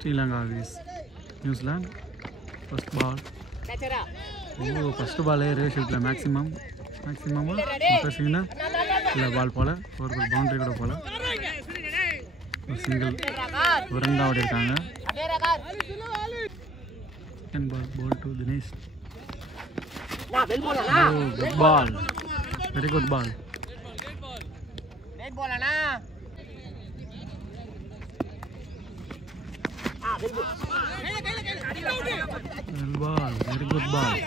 Sri Lanka vs New Zealand. First ball. First பாலே ரேஸ் ஷூட்டில் மேக்ஸிமமாக பேசுங்கன்னா இல்லை பால் போல் ஒரு பவுண்டரி கூட போல் ஒரு சிங்கிள் ஒரு ரன் தான் இருக்காங்க. Second ball to Dinesh. Good ball, very good ball. Very good ball.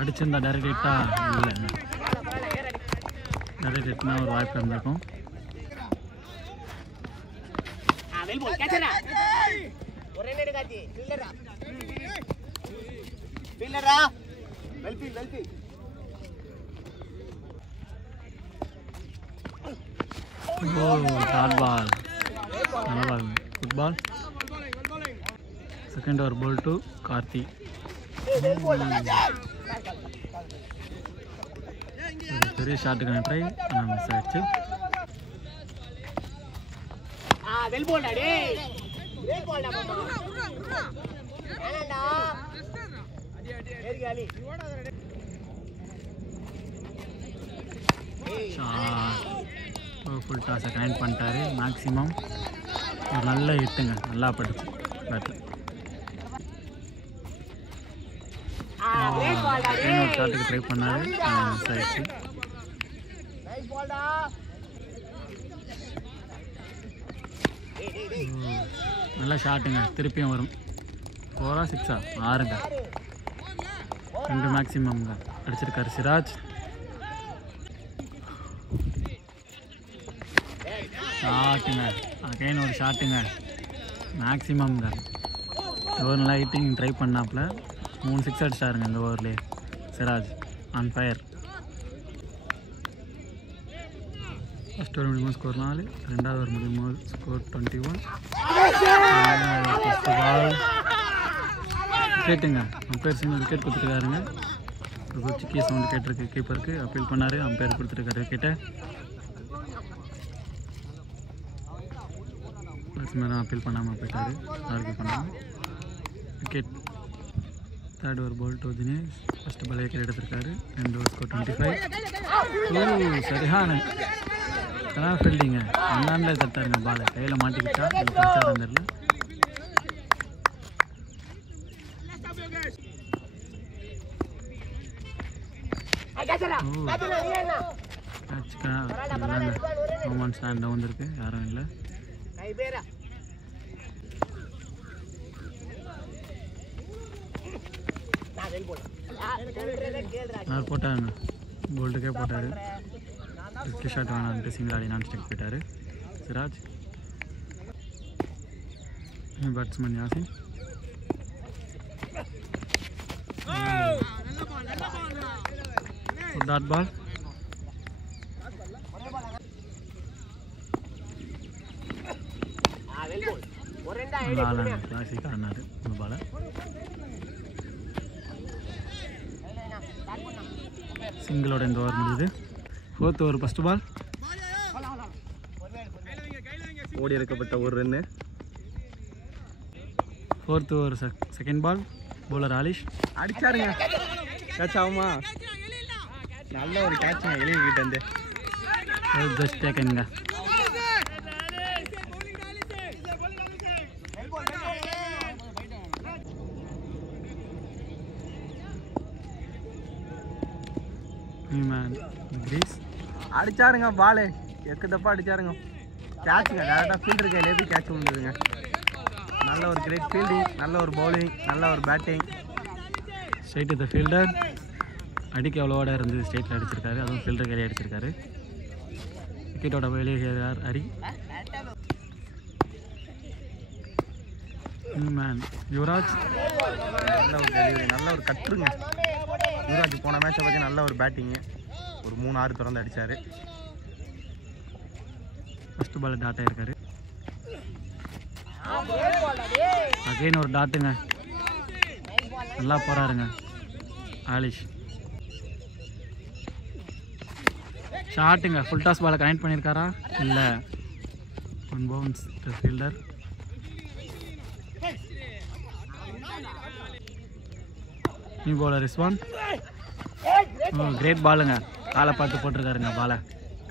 அடிச்சிருந்தா டைரக்ட் ஹிட்டா? இல்லை, டைரக்ட் ஹிட்னா ஒரு வாய்ப்பு இருந்திருக்கும். ஷார்ட் பால், நல்ல பால், good ball. Second over ball to Karthi. பெரிய ஷாட்டுக்கான ட்ரை ஆனால் மிஸ் ஆயிடுச்சு. ஃபுல் டாஸை கனெக்ட் பண்ணிட்டாரு. மேக்ஸிமம் ஒரு நல்ல ஹிட்டுங்க, நல்லா பட்டுச்சு பேட்டில். இன்னொரு ஷாட்டுக்கு ட்ரை பண்ணாரு, மிஸ் ஆயிடுச்சு. நல்ல ஷாட்டுங்க, திருப்பியும் வரும். 4 6 6ங்க, 2 மேக்ஸிமம்ங்க அடிச்சிருக்காரு சிராஜ். ஷாட்டுங்க, அகைன் ஒரு ஷாட்டுங்க, மேக்ஸிமம்ங்க. ஒரு நல்லா ஹிட்டிங் ட்ரை பண்ணாப்புல 3 6 அடிச்சிட்டாருங்க இந்த ஓவர்லேயே Siraj. On fire. First over முடியும்போது ஸ்கோர் 4, ரெண்டாவது ஓவர் முடியும்போது ஸ்கோர் 21. ஃபஸ்ட் பால் விக்கெட்டுங்க. அம்பையர் சின்ன விக்கெட் கொடுத்துருக்காருங்க. ஒரு சிக்கி சவுண்டு கேட்டிருக்கு கீப்பருக்கு. அப்பீல் பண்ணார், அம்பையர் கொடுத்துருக்காரு விக்கெட்டை. பேட்ஸ்மேன் தான் அப்பீல் பண்ணாமல் போயிட்டார், ஆர்கியூ பண்ணாமல். Wicket. Third over ball to Dinesh. First ball wicket எடுத்திருக்காரு. 2 ஓவர் ஸ்கோர் 25. சரியான ஃபீல்டிங்க, அண்ணாண்டே தட்டாருங்க. பாலை கையில் மாட்டிக்கிட்டா தட்டார் அந்த ரோமன் ஸ்டாண்ட் வந்துருக்கு, யாரும் இல்லை. யார் போட்டாங்க? போல்ட்டுக்கே போட்டார். ரிஸ்கி ஷாட் வேணான்ட்டு சிங்கிள் ஆடி நான் ஸ்டெக் போயிட்டார் Siraj. Batsman Yasin. Dot ball. Classic ஆனார் இந்த பாலை. சிங்கிளோட இந்த ஓவர் முடியுது. Fourth over first ball. ஓடி எடுக்கப்பட்ட ஒரு ரன்னு. Fourth over second ball. Bowler ஆலிஷ் அடிச்சாருங்க. கேட்ச் ஆகுமா? நல்ல ஒரு கேட்சுங்க எலிகிட்ட இருந்து. ஜஸ்ட் டேக்கனுங்க. அடிச்சாருங்க பாலு, எக்கு தப்பா அடிச்சாருங்க. கேட்சுங்க, டேரக்டாக ஃபீல்டர் கையிலே போய் கேட்ச் விழுந்துருங்க. நல்ல ஒரு கிரேட் ஃபீல்டிங், நல்ல ஒரு பவுலிங், நல்ல ஒரு பேட்டிங். Straight the fielder. அடிக்க எவ்வளோட இருந்து ஸ்ட்ரைட்டில் அடிச்சிருக்காரு, அதுவும் ஃபீல்டர் கையிலே அடிச்சிருக்காரு. விக்கெட்டோட வெளியேறார் ஹரி. மேன் யுவராஜ் நல்ல ஒரு டெலிவரி, நல்ல ஒரு கட்டுருங்க. யுவராஜ் போன மேட்சை பற்றி நல்ல ஒரு பேட்டிங்கு, ஒரு 3-6 திறந்து அடித்தார். ஃபஸ்ட்டு பால் டாட் ஆகிருக்காரு. அகைன் ஒரு டாட்டுங்க, நல்லா போகிறாருங்க ஆலிஷ். ஷாட்டுங்க. ஃபுல் டாஸ் பாலை கனெக்ட் பண்ணியிருக்காரா? இல்லை. 1 bounce fielder. New bowler Rizwan. Great பாலுங்க. காலை பார்த்து போட்டிருக்காருங்க பாலை.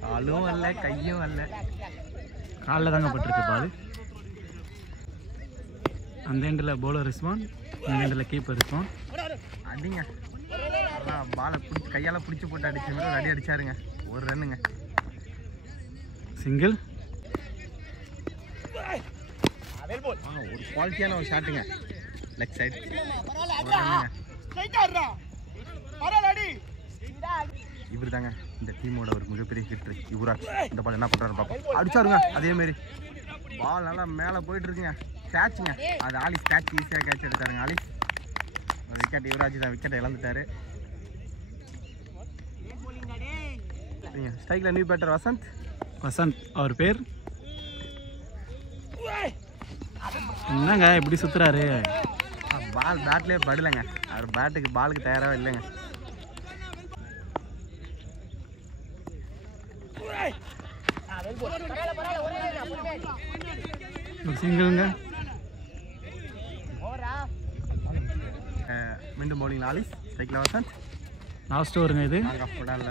காலும் வரல, கையும் வரல, காலில் தாங்க பட்டிருக்கு பால். அந்த எண்டில் பவுலர் ரிஸ்வான், இந்த எண்டில் கீப்பர் ரிஸ்வான். அடிங்க. பாலை பிடிச்சி கையால் பிடிச்சி போட்டு அடிச்ச மாதிரி ஒரு அடி அடிச்சாருங்க. ஒரு ரன்னுங்க. சிங்கிள். ஒரு குவாலிட்டியான ஒரு ஷாட்டுங்க. Leg side. இவர் தாங்க இந்த டீமோட ஒரு மிகப்பெரிய ஹிட்ரு. யுவராஜ் இந்த பால் என்ன பண்ணுறாரு பார்ப்போம். அடிச்சாருங்க. அதேமாரி பால் நல்லா மேலே போயிட்டு இருக்குங்க. கேட்சுங்க. அது ஆலிஸ் கேட்ச் ஈஸியாக கேட்ச் எடுத்தாருங்க. ஆலிஸ் விக்கெட். யுவராஜ் தான் விக்கெட்டை இழந்துட்டாரு. ஸ்ட்ரைக்கில் நியூ பேட்டர் வசந்த். அவர் பேர் என்னங்க இப்படி சுற்றுறாரு? பால் பேட்லேயே படலைங்க. அவர் பேட்டுக்கு பாலுக்கு தயாராகவே இல்லைங்க. சிங்கிள்ங்க. மீண்டும் பவுலிங் ஆலிஸ். ஸ்ட்ரைக்கில் வசந்த். லாஸ்ட் ஓவருங்க இது.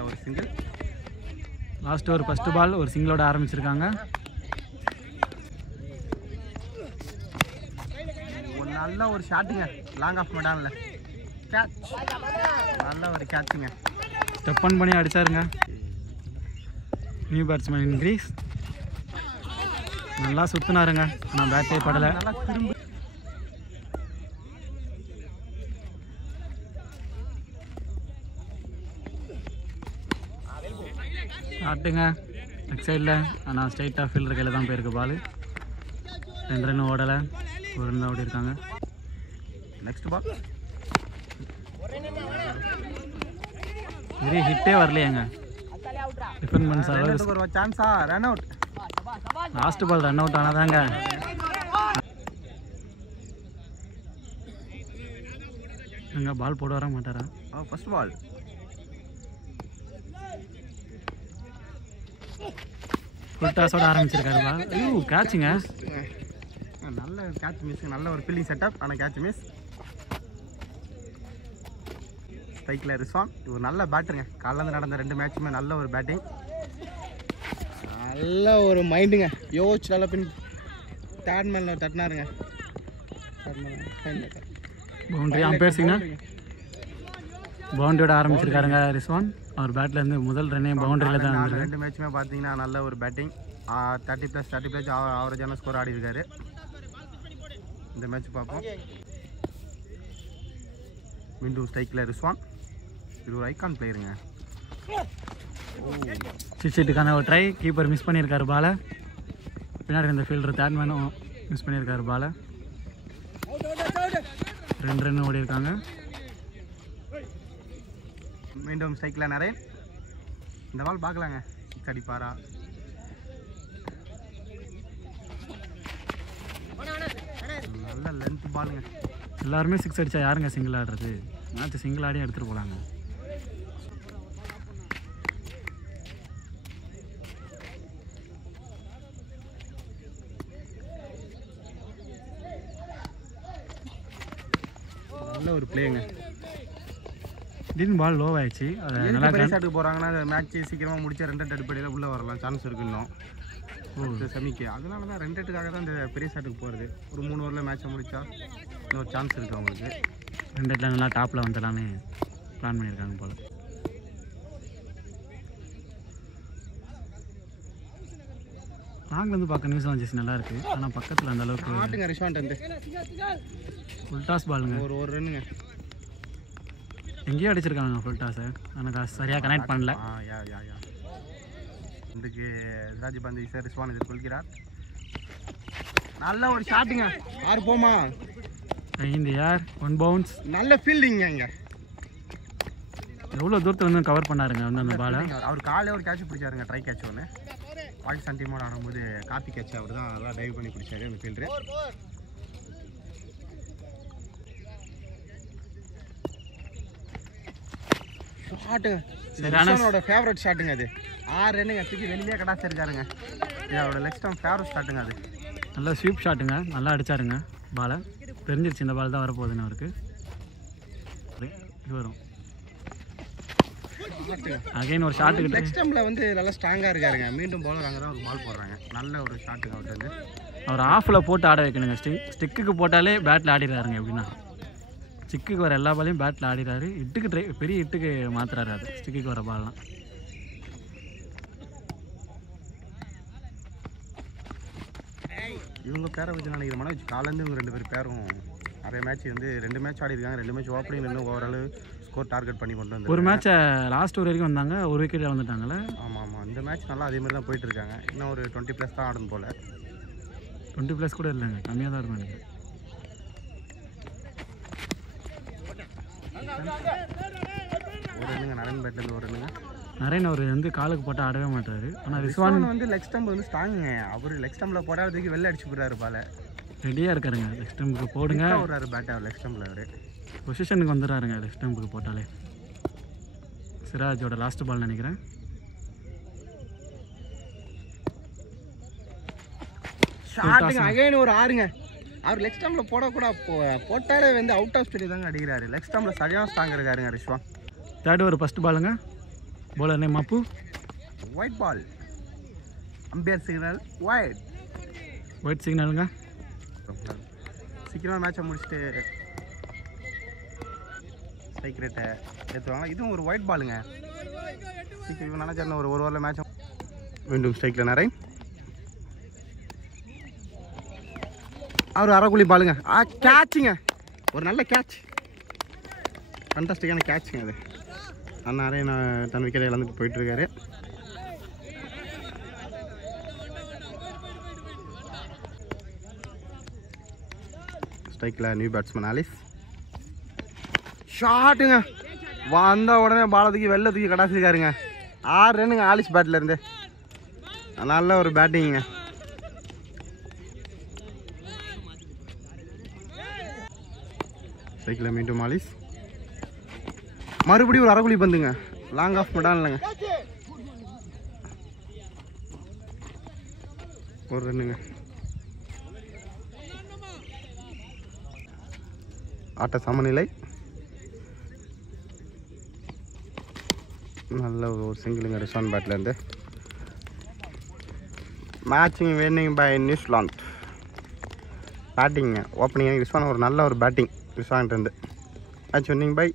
ஒரு single. Last over first ball ஒரு சிங்கிளோட ஆரம்பிச்சிருக்காங்க. நல்ல ஒரு ஷாட்டுங்க. லாங் ஆஃப் மெடானில் கேட்ச். நல்ல ஒரு கேட்சுங்க. ஸ்டெப் ஆன் பண்ணி அடிச்சாருங்க. New batsman increase. நல்லா சுற்றினாருங்க. நான் பேட்டே படலை. நல்லா திரும்ப ஆட்டுங்க. லெக் சைடில் ஆனால் ஸ்ட்ரைட்டாக ஃபீல்டர் கையில் தான் போயிருக்கு பால். 2 ரன் ஓடலை. 1 ரன் ஓடி இருக்காங்க. Next ball. வெரி ஹிட்டே வரலையாங்க. டிஃபன் பண்ண ஒரு சான்ஸா? Run out. Last ball run out ஆனாதாங்க. எங்க பால் போட வர மாட்டாரா? First ball. ஃபுல் டாஸோட ஆரம்பிச்சிருக்காரு பால். ஐயோ கேட்சுங்க. நல்ல கேட்ச் மிஸ். நல்ல ஒரு ஃபீல்டிங் செட்டப். ஆனால் கேட்ச் மிஸ். ஸ்ட்ரைக்கில் ரிஸ்வான். இவர் நல்ல பேட்டருங்க. காலையில் நடந்த 2 மேட்சுமே நல்ல ஒரு பேட்டிங். நல்ல ஒரு மைண்டுங்க. யோசிச்சு நல்லா பின் தேர்ட் மேனில் தட்டினாருங்க. பவுண்டரி பேசுங்க. பவுண்டரியோட ஆரம்பிச்சிருக்காருங்க ரிஸ்வான். அவர் பேட்லேருந்து முதல் ரன்னே பவுண்டரியில் தான் இருந்திருக்கு. 2 மேட்சுமே பார்த்தீங்கன்னா நல்ல ஒரு பேட்டிங். 30+30+ ஆவரேஜான ஸ்கோர் ஆடி இருக்காரு. இந்த மேட்ச் பார்ப்போம். மீண்டும் ஸ்ட்ரைக்கில் ரிஸ்வான். இது ஒரு ஐகான் பிளேயருங்க. சிக்ஸுக்கான ஒரு ட்ரை. கீப்பர் மிஸ் பண்ணியிருக்காரு பாலை. பின்னாடி இந்த ஃபீல்டர் தேர்ட் மேனும் மிஸ் பண்ணியிருக்காரு பாலை. 2 ரன் ஓடி இருக்காங்க. மீண்டும் ஸ்ட்ரைக்கில் நரேன். இந்த பால் பார்க்கலாங்க. சிக்ஸ் அடிப்பாரா? நல்ல லென்த் பாலுங்க. எல்லாருமே 6 அடித்தா யாருங்க சிங்கிள் ஆடுறது? மேட்ச் சிங்கிள் ஆடியும் எடுத்துகிட்டு போகலாங்க. நல்ல ஒரு பிளேங்க. திடீர்னு பால் லோ ஆயிடுச்சு. அது நல்லா ஷாட்டுக்கு போகிறாங்கன்னா மேட்ச் சீக்கிரமாக முடிச்சா 2 ரன் அடிப்படையில் உள்ளே வரலாம். சான்ஸ் இருக்கு இன்னும் செமிக்கு. அதனால தான் 2 ரன்னுக்காக தான் இந்த பெரிய ஷாட்டுக்கு போகிறது. ஒரு 3 ஓவரில் மேட்சை முடித்தா இன்னொரு சான்ஸ் இருக்குது அவங்களுக்கு. 2 ரன்ல நல்லா டாப்பில் வந்துடலான்னு பிளான் பண்ணியிருக்காங்க போல். நாங்கள் பார்க்க நியூஸ் வந்துச்சு நல்லா இருக்குது. ஆனால் பக்கத்தில் அந்த அளவுக்கு ஆட்டுங்க. ரிஷாண்ட் வந்து ஃபுல் டாஸ் பாலுங்க. ஒரு ரன்னுங்க. எங்கேயோ அடிச்சிருக்காங்க ஃபுல் டாஸை. எனக்கு சரியாக கனெக்ட் பண்ணல. இதுக்கு ராஜபந்த் சார் ரிஸ்வான் எதிர்கொள்கிறார். நல்ல ஒரு ஷாட்டுங்க. 6 போமா? 5 யார் 1 பவுன்ஸ். நல்ல ஃபீல்டிங்க. இங்கே எவ்வளோ தூரத்தில் வந்து கவர் பண்ணாருங்க வந்து அந்த பாலை. அவர் காலையில் ஒரு கேட்ச் பிடிச்சாருங்க. ட்ரை கேட்ச் ஒன்று. பாகிஸ்தான் டீமோட ஆடும்போது காப்பி கேட்ச் அவர் தான் நல்லா டைவ் பண்ணி பிடிச்சாரு அந்த ஃபீல்டரு. ஷாட்டுங்க. ரிஷ்வானோட ஃபேவரட் ஷாட்டுங்க அது. 6 ரன்னுங்க தூக்கி வெளியே கடாசி இருக்காருங்க. இது அவரோட லெக் ஸ்டம்ப் ஃபேவரட் ஷாட்டுங்க அது. நல்லா ஸ்வீப் ஷாட்டுங்க, நல்லா அடிச்சாருங்க பாலை. தெரிஞ்சிருச்சு இந்த பால் தான் வரப்போகுதுன்னு அவருக்கு. இது வரும் அகைன் ஒரு ஷாட்டுக்கு. லெக் ஸ்டம்ப்ல வந்து நல்லா ஸ்ட்ராங்காக இருக்காருங்க. மீண்டும் பவுலர் அங்கே தான் ஒரு பால் போடுறாங்க. நல்ல ஒரு ஷாட்டுங்க அவர்கிட்ட வந்து. அவர் ஆஃபில் போட்டு ஆட வைக்கணுங்க. ஸ்டிக்குக்கு போட்டாலே பேட்டில் ஆடிடுறாருங்க. எப்படின்னா ஸ்டிக்குக்கு வர எல்லா பாலையும் பேட்டில் ஆடிடுறாரு. இட்டுக்கு பெரிய இட்டுக்கு மாற்றுறாரு அது ஸ்டிக்குக்கு வர பால்லாம். இவங்க பேரை வச்சு நினைக்கிற மனோஜ் காலேருந்து இவங்க 2 பேர் பேரும் நிறைய மேட்ச் வந்து 2 மேட்ச் ஆடி இருக்காங்க. 2 மேட்ச் ஓப்பனிங் இன்னும் ஓவரால் ஸ்கோர் டார்கெட் பண்ணி கொண்டு வந்து ஒரு மேட்சை லாஸ்ட் ஒரு வரைக்கும் வந்தாங்க, ஒரு விக்கெட் இழந்துட்டாங்களே. ஆமாம் இந்த மேட்ச் நல்லா அதே மாதிரி தான் போயிட்டு இருக்காங்க. இன்னும் ஒரு 20+ தான் ஆடணும் போல். 20+ கூட இல்லைங்க, கம்மியாக தான் இருக்கும் எனக்கு. ஒரு ரன்னுங்க நரன் பேட்லேருந்து ஒரு ரன்னுங்க. நரேன் அவர் வந்து காலுக்கு போட்டு ஆடவே மாட்டார். ஆனால் ரிஷ்வான் வந்து லெக் ஸ்டம்ப் வந்து ஸ்ட்ராங்குங்க. அவர் லெக் ஸ்டம்பில் போடாததுக்கு வெளில அடிச்சு போடுறாரு பாலை. ரெடியாக இருக்காருங்க. லெக் ஸ்டம்புக்கு போடுங்க விடுறாரு பேட்டை அவர் லெக் ஸ்டம்பில். அவர் பொசிஷனுக்கு வந்துடுறாருங்க லெக் ஸ்டம்புக்கு போட்டாலே. சிராஜோட லாஸ்ட் பால் நினைக்கிறேன். ஷாட்டுங்க அகைன் ஒரு 6ங்க. அவர் லெக் ஸ்டம்பில் போட்டாலே வந்து அவுட் ஆஃப் ஸ்டேட் தாங்க அடிக்கிறாரு. லெக் ஸ்டம்பில் சரியான ஸ்ட்ராங் இருக்காருங்க ரிஷ்வான். தேர்ட் ஒரு ஃபஸ்ட் பாலுங்க. bowler name Appu. White ball. Umpire signal white. White signalங்க. சீக்கிரமாக மேட்சை முடிச்சுட்டு ஸ்ட்ரைக் ரேட்டை ஏற்றுவாங்க. இதுவும் ஒரு ஒயிட் பாலுங்க. சீக்கிரம் இவன் நினச்சா ஒரு ஓவரில் மேட்சை மீண்டும் ஸ்ட்ரைக்கில் நிறைய அவர் அரைக்குழி பாலுங்க. கேட்சுங்க, ஒரு நல்ல கேட்ச், ஃபண்டாஸ்டிக்கான கேட்சுங்க அது. அண்ணாரே நான் தன் விக்கெட்டை இழந்துட்டு போயிட்டுருக்காரு. ஸ்ட்ரைக்கில் நியூ பேட்ஸ்மேன் ஆலிஸ். ஷாட்டுங்க வந்த உடனே பாலை தூக்கி வெளில தூக்கி கடாசிருக்காருங்க. 6 ரன்னுங்க ஆலிஸ் பேட்டில் இருந்து. நல்ல ஒரு பேட்டிங்க. ஸ்ட்ரைக்கில் மீண்டும் ஆலிஸ். மறுபடியும் ஒரு அரைக்குழி பந்துங்க. லாங் ஆஃப் மட்டும் இல்லைங்க, ஒரு ரன்னுங்க. ஆட்ட சமநிலை. நல்ல ஒரு சிங்கிளுங்க ரிஷ்வான் பேட்லேருந்து. Matching winning by New Zealand. பேட்டிங்க ஓப்பனிங் ரிஷ்வான் ஒரு நல்ல ஒரு பேட்டிங் ரிஷ்வான்ட்டு. Match winning by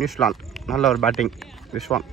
New Zealand. நல்ல ஒரு பேட்டிங் ரிஷ்வான்.